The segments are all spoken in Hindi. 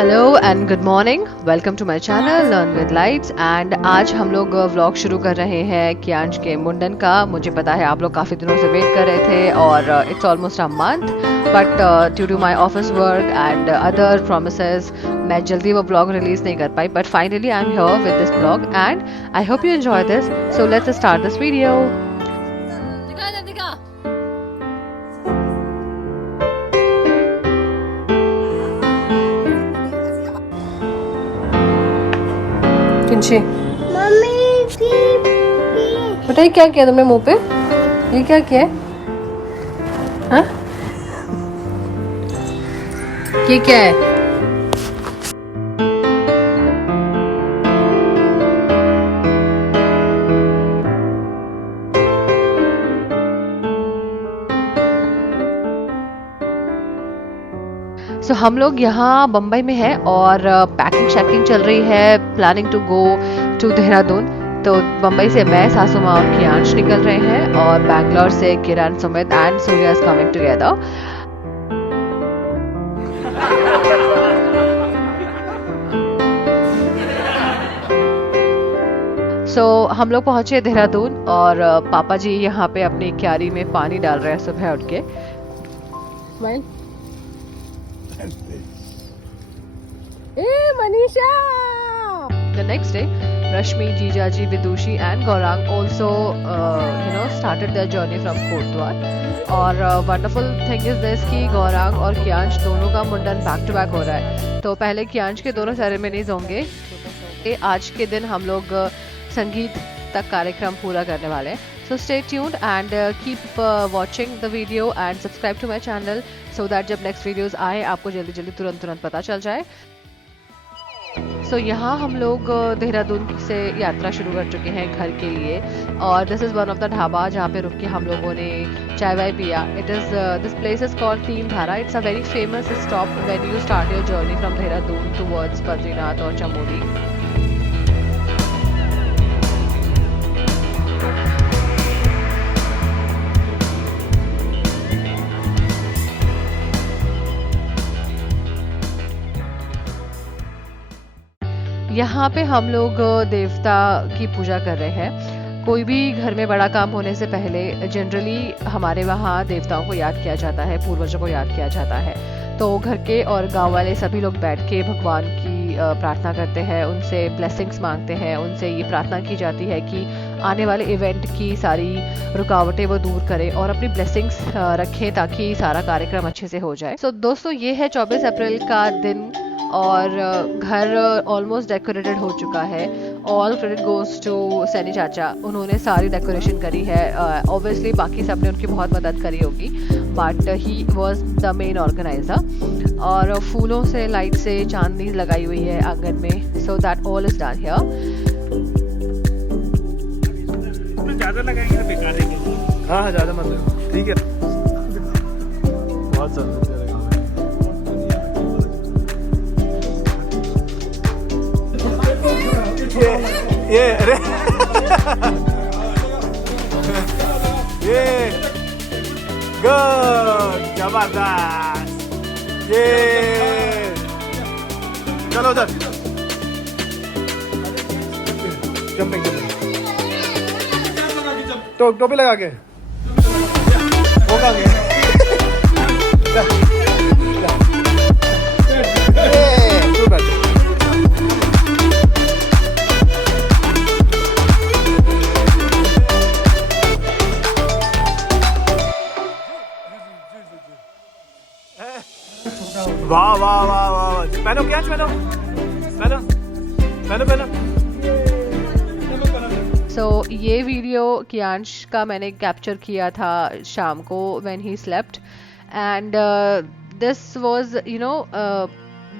Hello and good morning, welcome to my channel learn with lights. एंड आज हम लोग व्लॉग शुरू कर रहे हैं कियांश के मुंडन का। मुझे पता है आप लोग काफ़ी दिनों से वेट कर रहे थे और it's almost a month, but due to my office work and other promises मैं जल्दी वो ब्लॉग रिलीज नहीं कर पाई, but finally I am here with this blog and I hope you enjoy this. So let's start this video. Mummy बेटा ये क्या किया तुमने मुंह पे? ये क्या किया? हाँ? ये क्या है? So, हम लोग यहाँ बम्बई में हैं और पैकिंग शैकिंग चल रही है, planning to go to Dehradun. तो बम्बई से मैं, सासू माँ और कियांश निकल रहे हैं और बैंगलोर से Kiran, Sumit and Surya is coming together. So हम लोग पहुंचे देहरादून और पापा जी यहाँ पे अपनी क्यारी में पानी डाल रहे हैं सुबह उठ के। Manisha! The next day, Rashmi, Jijaji, Vidushi and Gaurang also, started their journey from Kotdwar. और wonderful thing is this कि गौरांग और कियांश दोनों का मुंडन बैक टू बैक हो रहा है। तो पहले कियांश के दोनों सेरेमनीज होंगे। आज के दिन हम लोग संगीत तक कार्यक्रम पूरा करने वाले हैं। So stay tuned and keep watching the video and subscribe to my channel so that जब next videos आए आपको जल्दी जल्दी तुरंत पता चल जाए। So यहाँ हम लोग देहरादून से यात्रा शुरू कर चुके हैं घर के लिए और this is one of the dhaba जहाँ पे रुक के हम लोगों ने चाय वाय पिया। It is this place is called तीन धारा। It's a very famous stop when you start your journey from Dehradun towards Badrinath और चमोली। यहाँ पे हम लोग देवता की पूजा कर रहे हैं। कोई भी घर में बड़ा काम होने से पहले जनरली हमारे वहाँ देवताओं को याद किया जाता है, पूर्वजों को याद किया जाता है। तो घर के और गांव वाले सभी लोग बैठ के भगवान की प्रार्थना करते हैं, उनसे ब्लेसिंग्स मांगते हैं। उनसे ये प्रार्थना की जाती है कि आने वाले इवेंट की सारी रुकावटें वो दूर करें और अपनी ब्लेसिंग्स रखें ताकि सारा कार्यक्रम अच्छे से हो जाए। सो दोस्तों ये है 24 अप्रैल का दिन और घर ऑलमोस्ट डेकोरेटेड हो चुका है। All credit goes to Saini चाचा, उन्होंने सारी डेकोरेशन करी है। ऑब्वियसली बाकी सब ने उनकी बहुत मदद करी होगी, but he was the main organiser. और फूलों से, लाइट से चांदनी लगाई हुई है आंगन में। So that all is done here. ज़्यादा लगाएंगे तो बेकार है। हाँ ज़्यादा मत लगाओ, ठीक है। बहुत ज़्यादा ये अरे ये गुड, जबरदस्त। ये चलो उधर जंपिंग तो टोपी लगा के होगा वाह वाह वाह वाह, पहनो क्या, पहनो पहनो पहनो पहनो। सो ये वीडियो कियांश का मैंने कैप्चर किया था शाम को when he slept and this was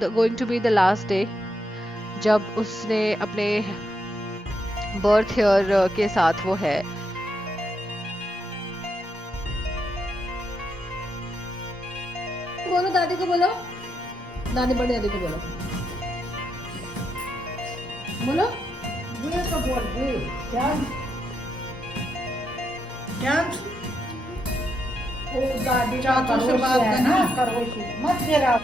going to be the last day जब उसने अपने बर्थ ईयर के साथ वो है। बोलो दादी को, बोलो दादी, बड़ी दादी को बोलो, बोलो ये तो बोल दे क्या क्या ओ दादी का करो से बात करना, करो से मत जरा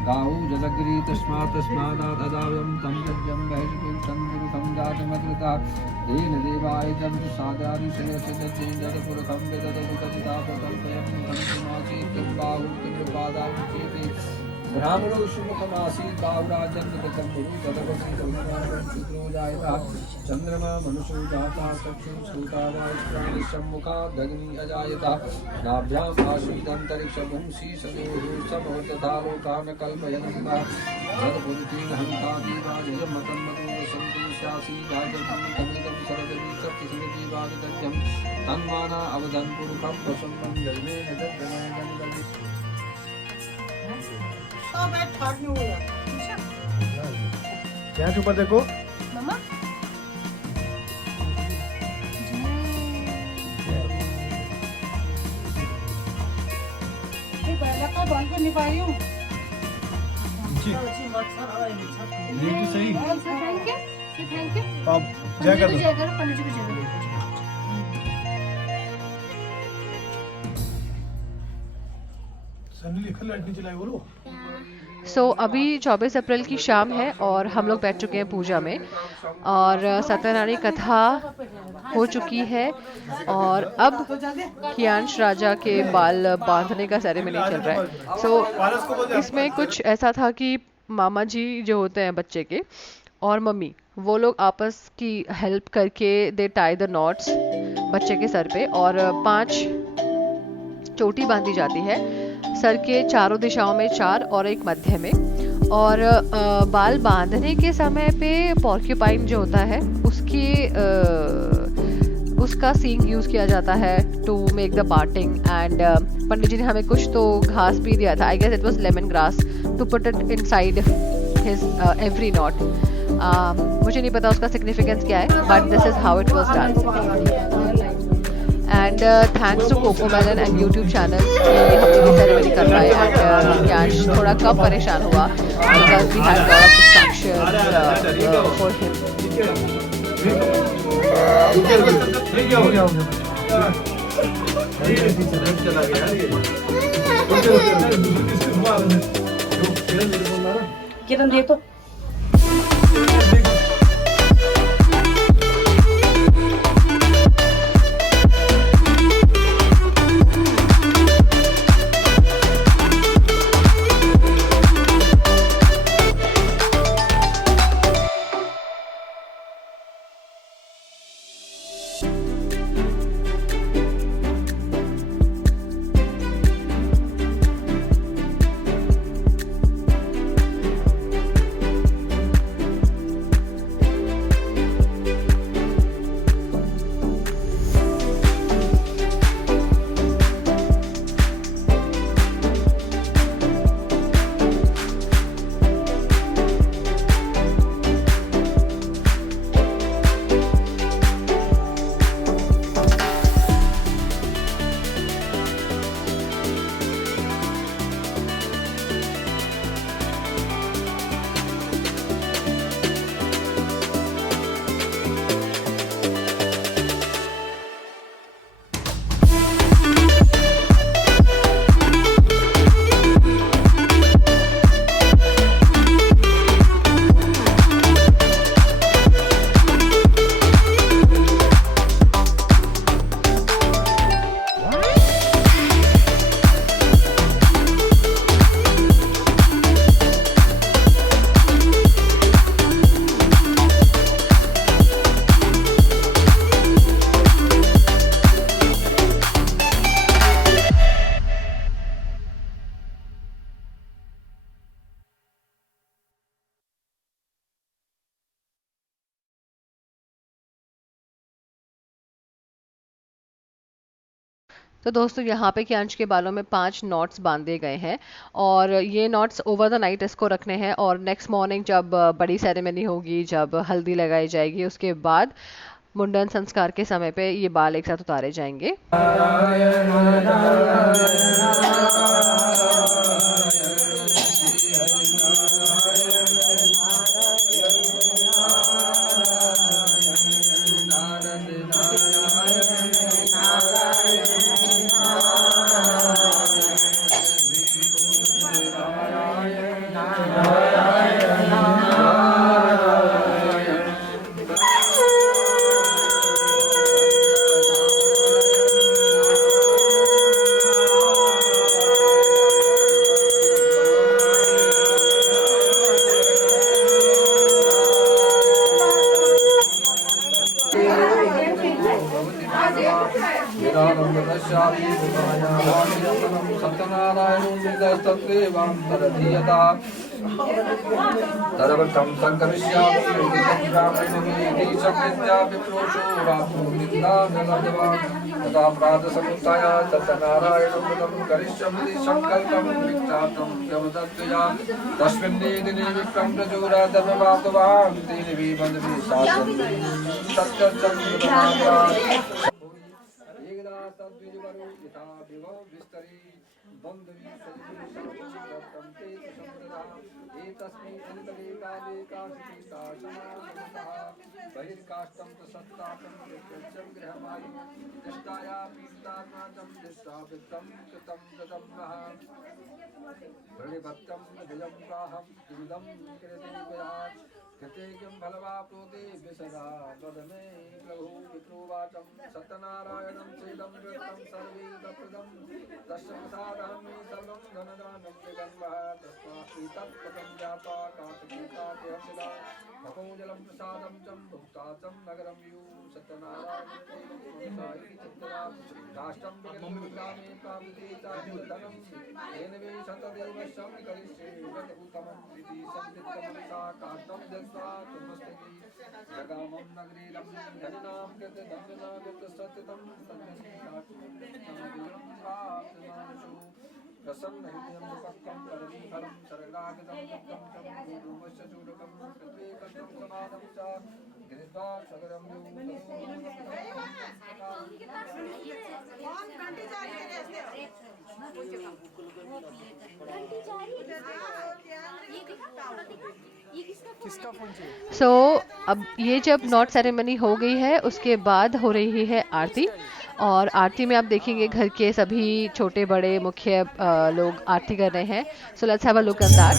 गाहु जलग्री तस्मादादाव्यं तं यज्ञं बहिष्कृतं गुरुकं जातमकृता तेन देवाय जन्तु सादादिशयसजतेन्द्रपुरखं विदधुकपितापकल्पयं मुखं किमासीत् बाहुकिन्द्रपादामुचेते ब्राह्मणो शुभकमासीत् बाहुराजन्मकृतं गुरु तदवसीतशूद्रो जायतः चन्द्रमा मनुषो जातः चक्षुः श्रोता वायुप्राणि सम्मुखादग्नि अजायतः नाभ्याम् आसीदन्तरिक्षपुंसि सदोः समवर्तथा लोकान् कल्पयन्तः तदपुरुतेन हन्तादेवाजमतं मतो शासीदाजन्मकमिदं सरदवि सप्तसमितिवादितज्ञं तन्माना अवधन् पुरुषं प्रसन्नं जन्मेन जन्मयं यहाँ के ऊपर देखो। मम्मा नहीं पा रही हूँ। ये भी सही। Thank you thank you. आप जय कर दो। जय करो पंडित जी को जय करो। सनी लिखा लाइट नहीं चलाई बोलो। अभी 24 अप्रैल की शाम है और हम लोग बैठ चुके हैं पूजा में और सत्यनारायण कथा हो चुकी है और अब कियांश राजा के बाल बांधने का सेरेमनी चल रहा है। इसमें कुछ ऐसा था कि मामा जी जो होते हैं बच्चे के और मम्मी वो लोग आपस की हेल्प करके दे टाई द नॉट्स बच्चे के सर पे और 5 चोटी बांधी जाती है सर के चारों दिशाओं में 4 और एक मध्य में। और बाल बांधने के समय पे पॉर्क्यूपाइन जो होता है उसका सींग यूज किया जाता है to make the parting. And Pandit ji ने हमें कुछ तो घास भी दिया था, I guess it was lemon grass, to put it inside his every knot. मुझे नहीं पता उसका सिग्निफिकेंस क्या है but this is how it was done. And thanks to Cocomelon and YouTube channel कि हम लोग सेरेमनी कर पाए। एंड कैश थोड़ा कम परेशान हुआ because we had lot of distraction for him. Kiran दे तो तो दोस्तों यहाँ पे कियांश के बालों में 5 नॉट्स बांधे गए हैं और ये नॉट्स ओवर द नाइट इसको रखने हैं और नेक्स्ट मॉर्निंग जब बड़ी सेरेमनी होगी, जब हल्दी लगाई जाएगी, उसके बाद मुंडन संस्कार के समय पे ये बाल एक साथ उतारे जाएंगे। करिष्यामि भूमायावानिरतनं सत्यनारायणं वेदस्तत्रेवान्तरधीयता तदवर्थं संकरिष्यामि ब्राह्मणमेति संविद्या विप्रोषो रात्रो निन्दानलजवान् तथा प्रातसमुत्थाय सत्यनारायणं व्रतं करिष्यामि संकल्पं विख्यातं व्यवदत्तया तस्मिन्ने दिने विप्रं प्रचोरादर्भवातवान् तेन विबन्धवे साधनं सत्यचन्द्रमाप्यात् एकदा तद्विजवरो यथा विभव विस्तरे बन्धवी सदितं ते संप्रदा एतस्मै अन्तरे काले काशिता समानतः बहिर्काष्ठं प्रसत्तापं प्रत्यक्षं गृहमायि दष्टाया पीडितात्माचं दृष्ट्वा वित्तं कृतं ददम्नः प्रणिपत्यं भुजं प्राहं दुरिदं कृते विराट् कृतेयं फलवाप्नोति विसदा वदमे प्रभु विप्रोवाचं सत्यनारायणं चेदं वृत्तं सर्वैकप्रदं तस्य प्रसादं मे सर्वं धनदानं जगन्मः तस्मात् तत्पदं जाता काशकीताद्यहसिदा भवोजलं प्रसादं चं भुक्ता चं नगरं यू सत्यनारायणं काष्ठं विग्रहमे प्राप्ते चाधनं येन वे शतदेव शं करिष्ये यदुत्तमम् इति संवित्तं सा काष्ठं दत्त्वा तुमस्तकी जगामं नगरे रम्यं धनिनां कृते दन्दना कृत सत्यतं सन्नसिकाष्ठं प्रसन्न हृदयं निपक्तं परमं फलं शरणागतं मुक्तं चं गुरुवश्य चूडकं कृत्वे कथं समादं च गिरिद्वा सगरं सो अब ये जब नॉट सेरेमनी हो गई है उसके बाद हो रही है आरती। और आरती में आप देखेंगे घर के सभी छोटे बड़े मुख्य लोग आरती कर रहे हैं। So let's have a look at that.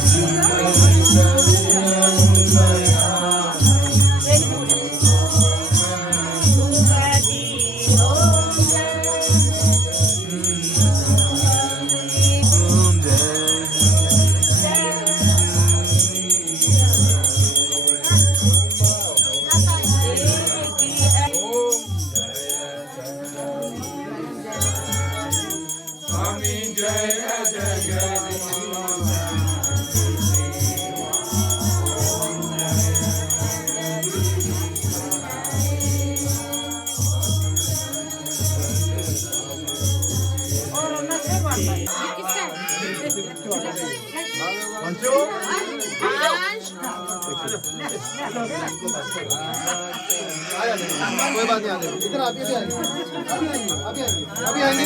कोई बात नहीं, आगे इधर आप भी आएंगे, अभी आएंगे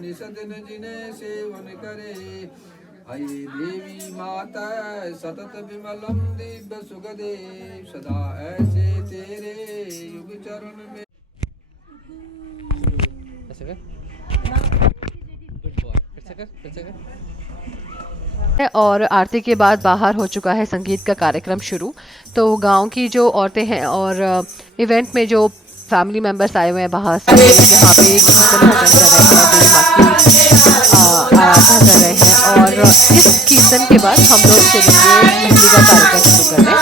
निषदन जिने सेवन करे हये देवी माता सतत विमलम दिव्य सुगदे सदा ऐसे तेरे युग चरण में। और आरती के बाद बाहर हो चुका है संगीत का कार्यक्रम शुरू। तो गांव की जो औरतें हैं और इवेंट में जो फैमिली मेंबर्स आए हुए हैं बाहर से, यहाँ पे कीर्तन भजन कर रहे हैं, देवी माँ की आराधना कर रहे हैं। और इस कीर्तन के बाद हम लोग चलेंगे मेहंदी का कार्यक्रम शुरू करने।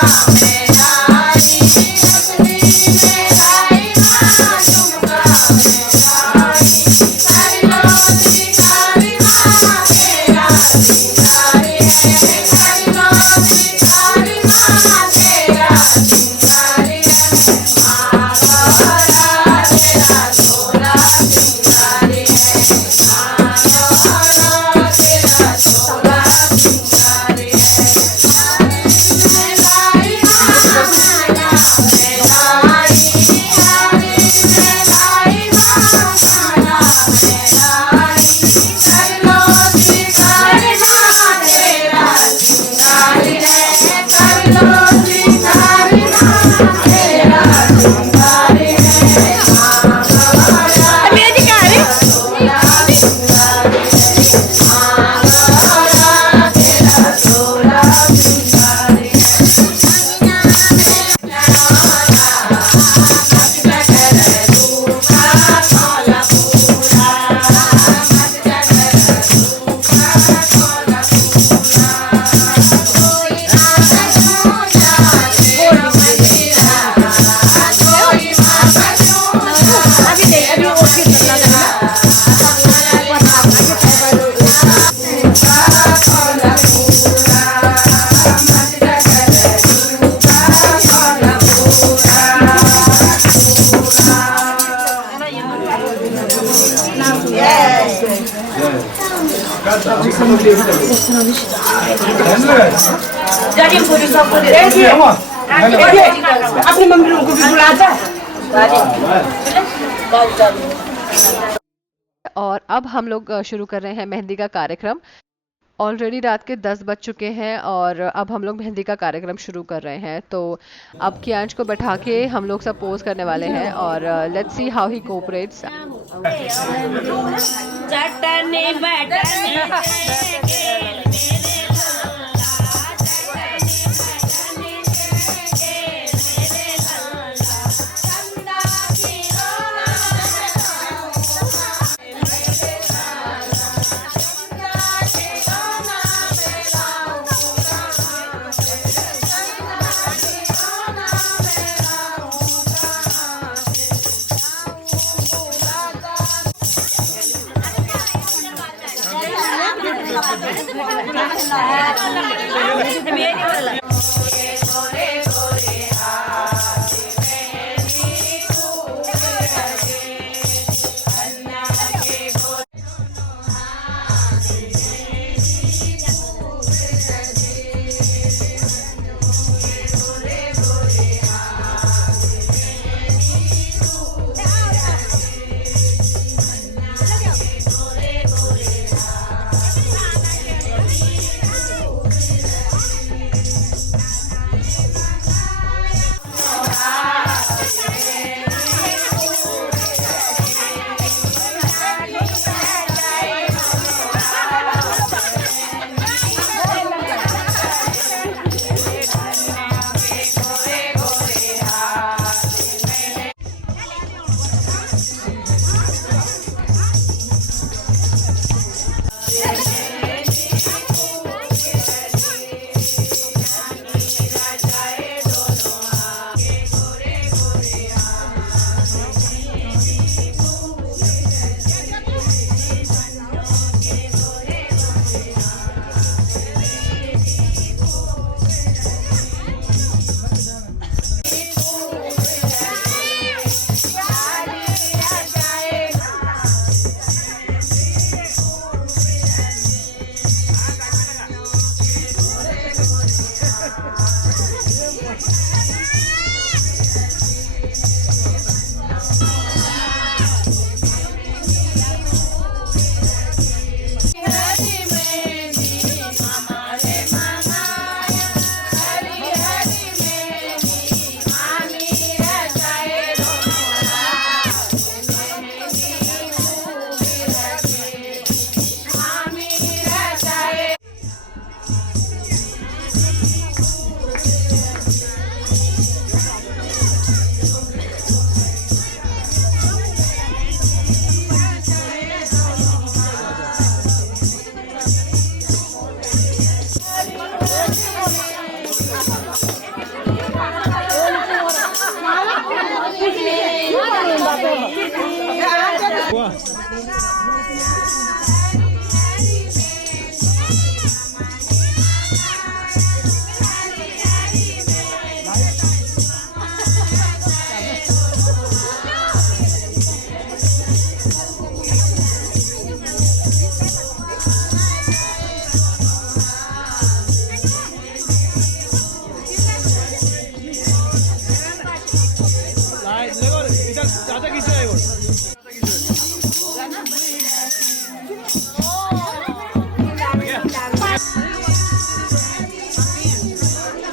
जाके पूरी सबको दे अपनी मम्मी लोगों को भी बुला जा। और अब हम लोग शुरू कर रहे हैं मेहंदी का कार्यक्रम। ऑलरेडी रात के 10 बज चुके हैं और अब हम लोग मेहंदी का कार्यक्रम शुरू कर रहे हैं। तो अब कियांश को बैठा के हम लोग सब पोज करने वाले हैं और लेट्स सी हाउ ही कोऑपरेट्स।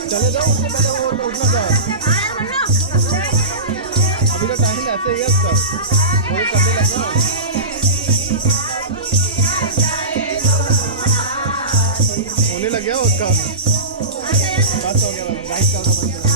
चले जाओ उससे पहले वो उठना जाओ। अभी तो टाइम ऐसे ही है उसका, वो करने लगा होने लग गया उसका। बस हो गया, गाइड करना बंद करो।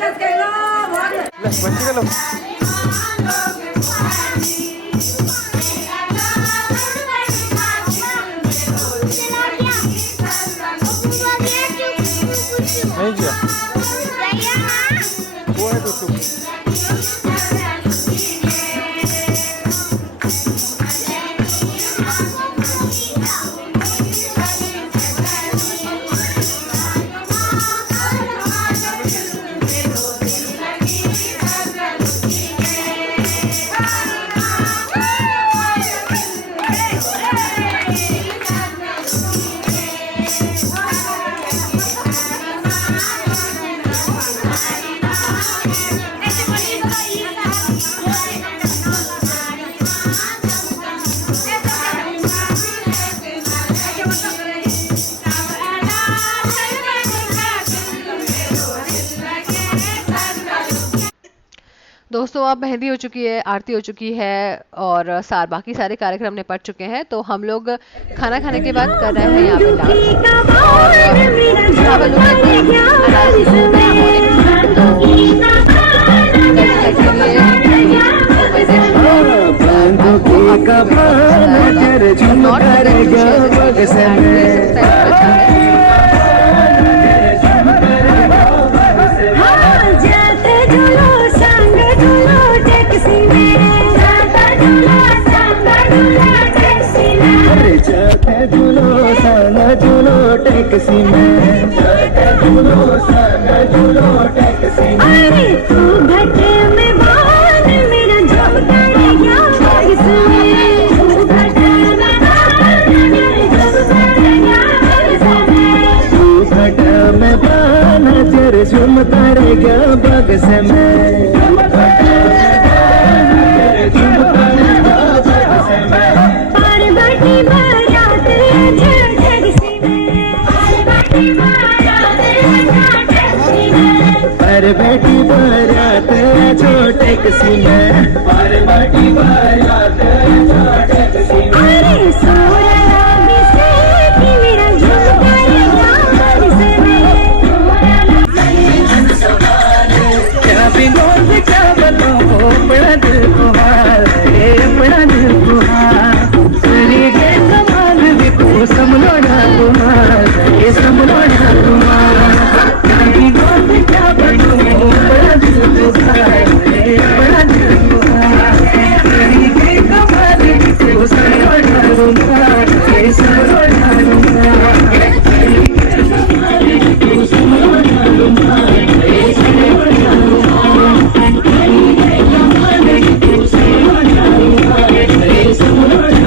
बच्ची का लो। नहीं किया वो है तो दोस्तों अब मेहंदी हो चुकी है, आरती हो चुकी है और बाकी सारे कार्यक्रम निपट चुके हैं। तो हम लोग खाना खाने के बाद कर रहे हैं यहाँ पे डांस और have a look at this taxi में अरे तू घटे में बाल मेरा जब करेगा इसमें तू घटे में बाल मेरा जब करेगा इसमें तू घटे में बाल तेरे झुम करेगा बगस में पार्वती बारात पर बेटी बारात छोटे किसी में पर बेटी बारात छोटे किसी में अरे सोया से कि मेरा झुमका बरसे में क्या बिनोद क्या बताओ बड़ा दिल को हार बड़ा दिल को हार तेरी के कमाल भी को समझो ना तुम्हारा ये समझो ना तुम्हारा क्या बिनोद क्या बताओ बड़ा दिल को हार बड़ा दिल को हार तेरी के कमाल भी को समझो ना तुम्हारा ये समझो ना तुम्हारा तेरी के कमाल भी को समझो ना तुम्हारा ये समझो ना तुम्हारा तेरी के कमाल भी को समझो ना तुम्हारा ये समझो ना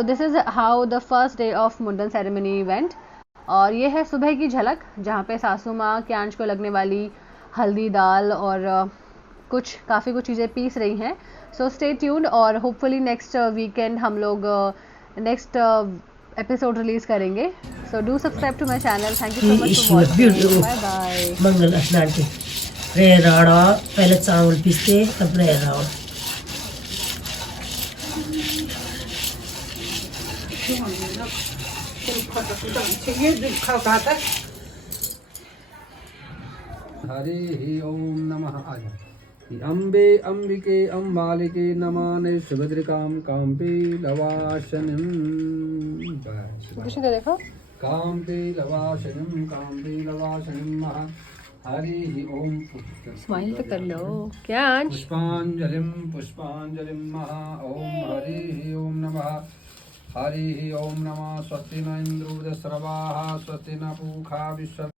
so this is how the first day of मुंडन सेरेमनी वेंट। और ये है सुबह की झलक जहाँ पे सासू माँ क्यांश को लगने वाली हल्दी दाल और काफ़ी कुछ चीज़ें पीस रही हैं। सो स्टे ट्यून्ड और होपफुली नेक्स्ट वीकेंड हम लोग नेक्स्ट एपिसोड रिलीज करेंगे। So do subscribe to my channel. Thank you so much for watching. Bye bye. मंगल स्नान के रे राड़ा पहले चावल पीसते तब रे राड़ा। हरि ओम नमः। अम्बे अम्बिके अम्बालिके नमाने सुभद्रिकां काम्पे लवाशनिं। देखो काम्पे लवाशनिं महा। हरि ओम। स्माइल तो कर लो क्यांश। पुष्पांजलिं महा। ओम हरि ओम नमः। हरि ओम नमः। स्वस्ति न इंद्रो वृद्धश्रवाः स्वस्ति न पूषा विश्ववेदाः।